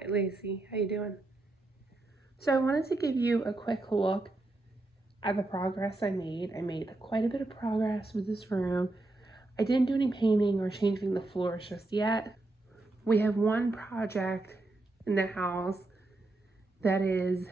Hi Lacey, how you doing? So I wanted to give you a quick look at the progress I made. I made quite a bit of progress with this room. I didn't do any painting or changing the floors just yet. We have one project in the house that is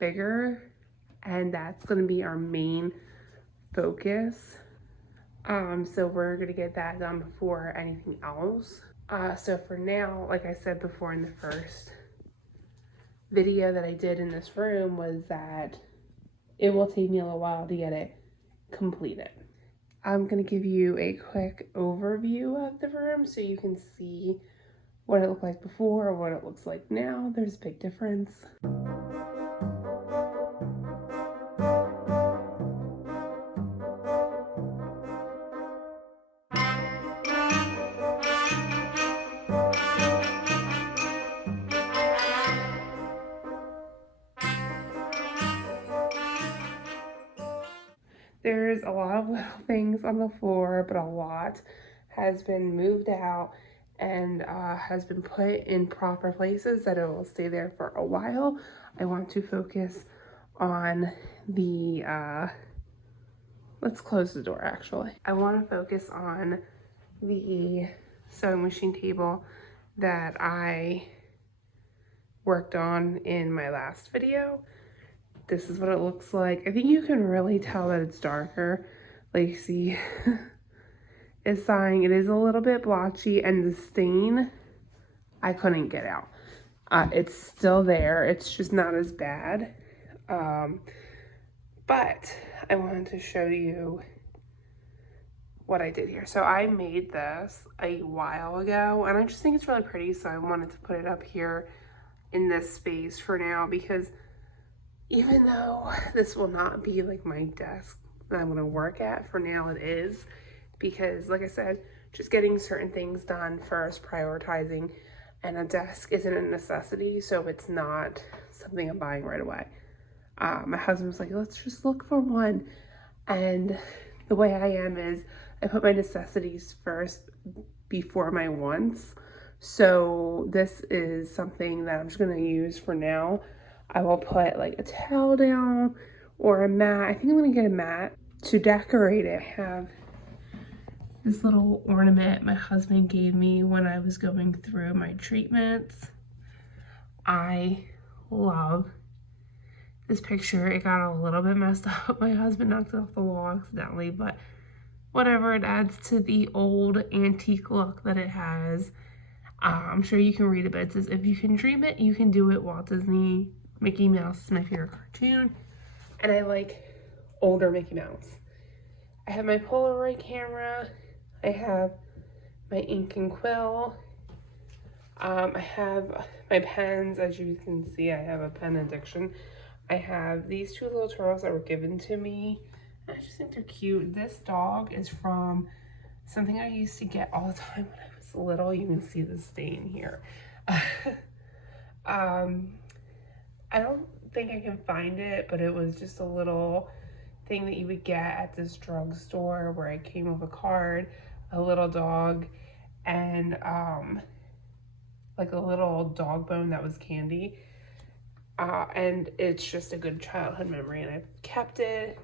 bigger, and that's going to be our main focus. So we're going to get that done before anything else. So for now, like I said before in the first video that I did in this room, was that it will take me a little while to get it completed. I'm going to give you a quick overview of the room so you can see what it looked like before or what it looks like now. There's a big difference. There's a lot of little things on the floor, but a lot has been moved out and has been put in proper places that it will stay there for a while. I want to focus on the, let's close the door actually. I want to focus on the sewing machine table that I worked on in my last video. This is what it looks like. I think you can really tell that it's darker. Lacey is sighing. It is a little bit blotchy, and the stain I couldn't get out. It's still there. It's just not as bad. But I wanted to show you what I did here. So I made this a while ago, and I just think it's really pretty, so I wanted to put it up here in this space for now, because even though this will not be like my desk that I'm gonna work at, for now it is, because like I said, just getting certain things done first, prioritizing, and a desk isn't a necessity, so it's not something I'm buying right away. My husband was like, let's just look for one, and the way I am is I put my necessities first before my wants. So this is something that I'm just gonna use for now. I will put like a towel down or a mat. I think I'm gonna get a mat to decorate it. I have this little ornament my husband gave me when I was going through my treatments. I love this picture. It got a little bit messed up. My husband knocked it off the wall accidentally, but whatever, it adds to the old antique look that it has. I'm sure you can read it, but it says, if you can dream it, you can do it. Walt Disney. Mickey Mouse is my favorite cartoon, and I like older Mickey Mouse. I have my Polaroid camera. I have my ink and quill. I have my pens. As you can see, I have a pen addiction. I have these two little turtles that were given to me. I just think they're cute. This dog is from something I used to get all the time when I was little. You can see the stain here. I don't think I can find it, but it was just a little thing that you would get at this drugstore where it came with a card, a little dog, and like a little dog bone that was candy. And it's just a good childhood memory, and I've kept it.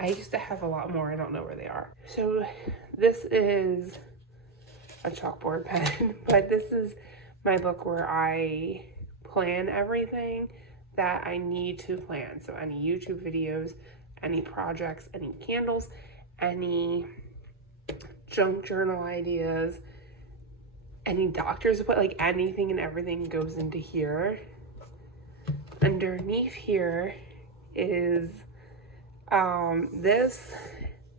I used to have a lot more. I don't know where they are. So this is a chalkboard pen, but this is my book where I plan everything that I need to plan. So any YouTube videos, any projects, any candles, any junk journal ideas, any doctor's appointment, like anything and everything goes into here. Underneath here is this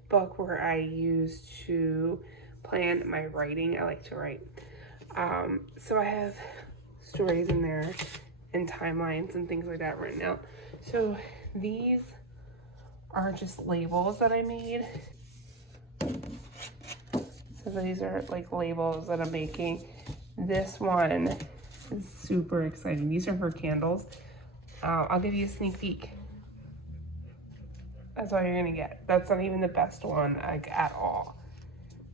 book where I use to plan my writing. I like to write. So I have stories in there and timelines and things like that written out. So these are just labels that I made. So these are like labels that I'm making. This one is super exciting. These are for candles. I'll give you a sneak peek. That's all you're gonna get. That's not even the best one, like, at all.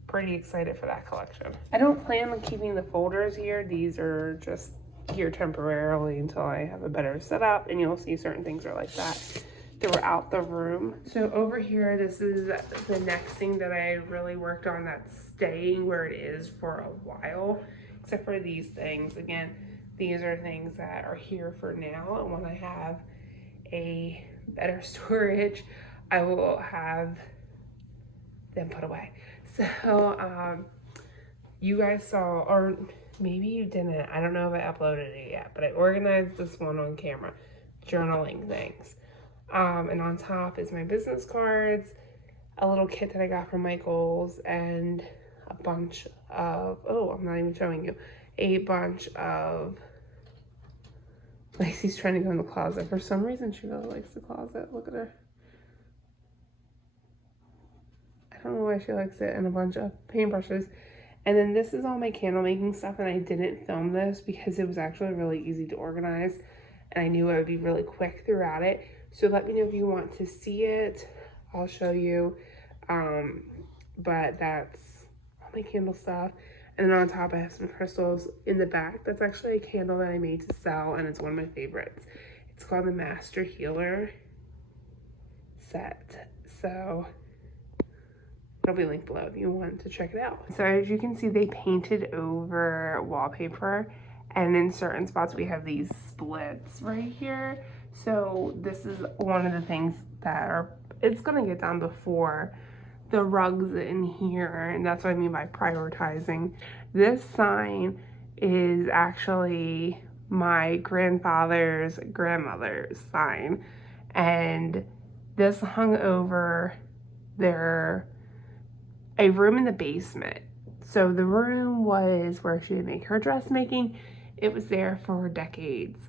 Pretty excited for that collection. I don't plan on keeping the folders here. These are just here temporarily until I have a better setup, and you'll see certain things are like that throughout the room. So over here, this is the next thing that I really worked on that's staying where it is for a while, except for these things. Again, these are things that are here for now, and when I have a better storage, I will have them put away. So you guys saw, or maybe you didn't, I don't know if I uploaded it yet, but I organized this one on camera, journaling things. And on top is my business cards, a little kit that I got from Michael's, and a bunch of, oh, I'm not even showing you, a bunch of, Lacey's trying to go in the closet. For some reason, she really likes the closet. Look at her. I don't know why she likes it. And a bunch of paintbrushes. And then this is all my candle making stuff, and I didn't film this because it was actually really easy to organize, and I knew I would be really quick throughout it. So let me know if you want to see it. I'll show you. But that's all my candle stuff. And then on top I have some crystals in the back. That's actually a candle that I made to sell, and it's one of my favorites. It's called the Master Healer set. So it'll be linked below if you want to check it out. So as you can see, they painted over wallpaper, and in certain spots we have these splits right here. So this is one of the things that it's gonna get done before the rugs in here, and that's what I mean by prioritizing. This sign is actually my grandfather's grandmother's sign, and this hung over a room in the basement. So the room was where she would make her dressmaking. It was there for decades.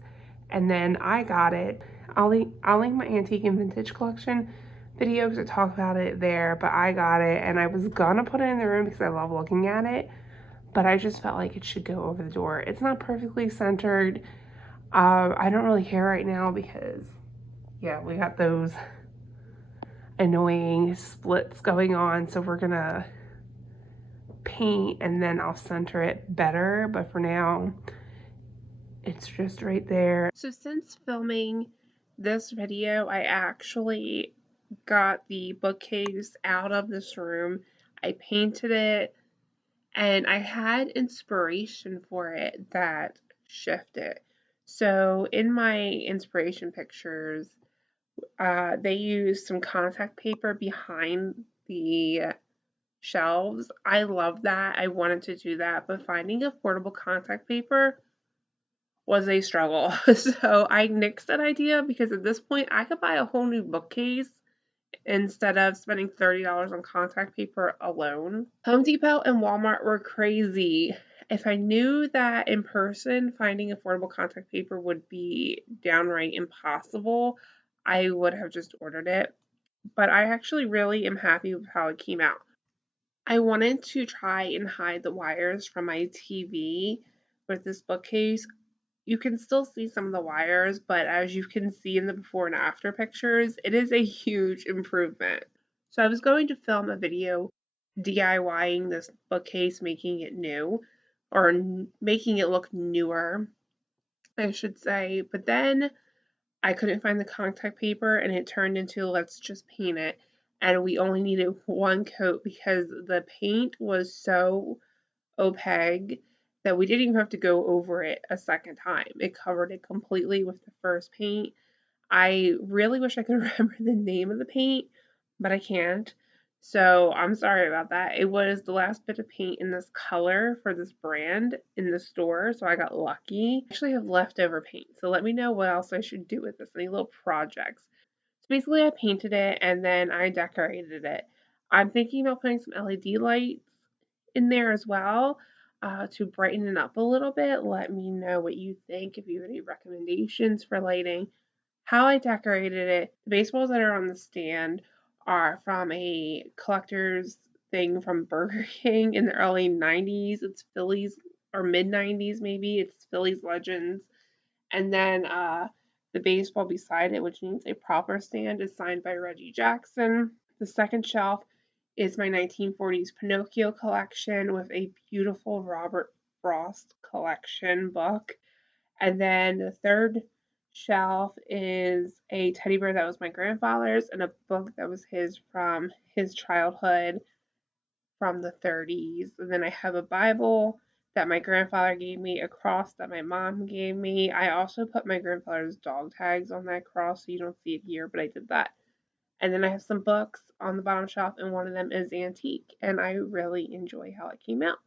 And then I got it. I'll link my antique and vintage collection video to talk about it there, but I got it, and I was gonna put it in the room because I love looking at it, but I just felt like it should go over the door. It's not perfectly centered. I don't really care right now because, yeah, we got those annoying splits going on, so we're gonna paint and then I'll center it better, but for now it's just right there. So since filming this video, I actually got the bookcase out of this room. I painted it, and I had inspiration for it that shifted. So in my inspiration pictures, they used some contact paper behind the shelves. I love that. I wanted to do that, but finding affordable contact paper was a struggle. So I nixed that idea because at this point I could buy a whole new bookcase instead of spending $30 on contact paper alone. Home Depot and Walmart were crazy. If I knew that in person finding affordable contact paper would be downright impossible, I would have just ordered it. But I actually really am happy with how it came out. I wanted to try and hide the wires from my TV with this bookcase. You can still see some of the wires, but as you can see in the before and after pictures, it is a huge improvement. So I was going to film a video DIYing this bookcase, making it new, or making it look newer, I should say, but then I couldn't find the contact paper and it turned into let's just paint it. And we only needed one coat because the paint was so opaque that we didn't even have to go over it a second time. It covered it completely with the first paint. I really wish I could remember the name of the paint, but I can't. So I'm sorry about that. It was the last bit of paint in this color for this brand in the store, so I got lucky. I actually have leftover paint, so let me know what else I should do with this, any little projects. So basically I painted it and then I decorated it. I'm thinking about putting some LED lights in there as well to brighten it up a little bit. Let me know what you think, if you have any recommendations for lighting. How I decorated it, the baseballs that are on the stand are from a collector's thing from Burger King in the early 90s. It's Phillies, or mid 90s maybe. It's Phillies Legends. And then the baseball beside it, which means a proper stand, is signed by Reggie Jackson. The second shelf is my 1940s Pinocchio collection with a beautiful Robert Frost collection book. And then the third shelf is a teddy bear that was my grandfather's and a book that was his from his childhood from the 30s. And then I have a Bible that my grandfather gave me, a cross that my mom gave me. I also put my grandfather's dog tags on that cross, so you don't see it here, but I did that. And then I have some books on the bottom shelf, and one of them is antique, and I really enjoy how it came out.